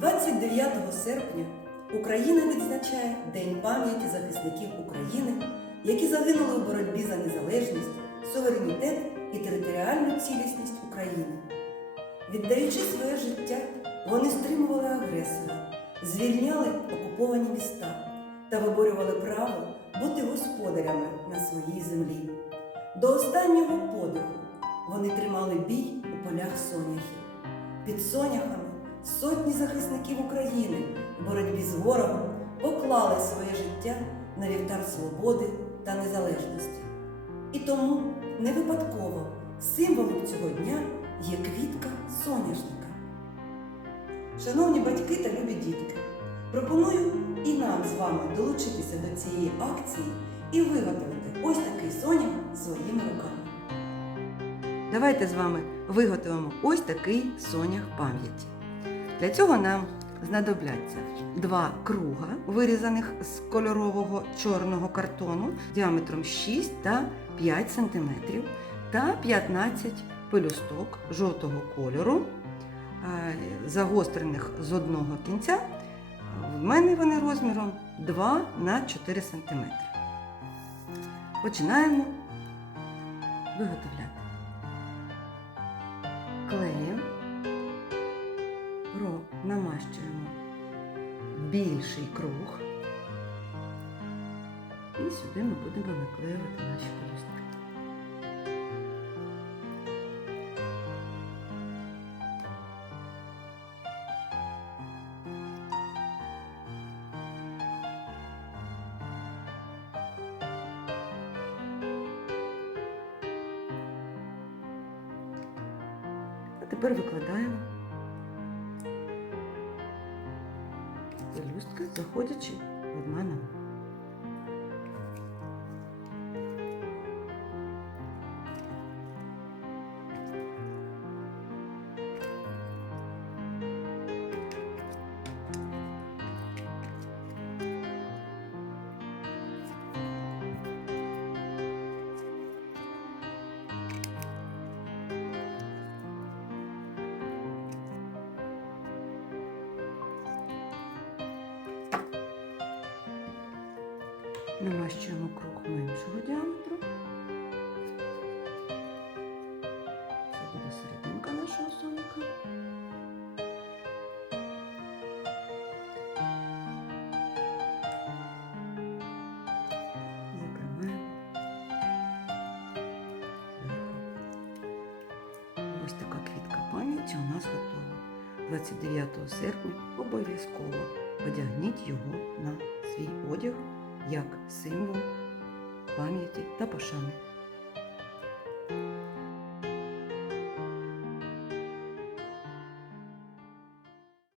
29 серпня Україна відзначає День пам'яті захисників України, які загинули у боротьбі за незалежність, суверенітет і територіальну цілісність України. Віддаючи своє життя, вони стримували агресора, звільняли окуповані міста та виборювали право бути господарями на своїй землі. До останнього подиху вони тримали бій у полях соняхів. Під соняхами сотні захисників України в боротьбі з ворогом поклали своє життя на вівтар свободи та незалежності. І тому не випадково символом цього дня є квітка соняшника. Шановні батьки та любі дітки, пропоную і нам з вами долучитися до цієї акції і виготовити ось такий сонях своїми руками. Давайте з вами виготовимо ось такий сонях пам'яті. Для цього нам знадобляться два круга, вирізаних з кольорового чорного картону діаметром 6 та 5 см та 15 пелюсток жовтого кольору, е, загострених з одного кінця. В мене вони розміром 2 на 4 см. Починаємо виготовляти. Клеєм про намащуємо більший круг. І сюди ми будемо наклеювати наші пелюстки. Тепер викладаємо пелюстки, заходячи в мене. Намащуємо круг меншого діаметру. Це буде серединка нашого соняка. Закриваємо. Ось така квітка пам'яті у нас готова. 29 серпня обов'язково одягніть його на свій одяг як символ пам'яті та пошани.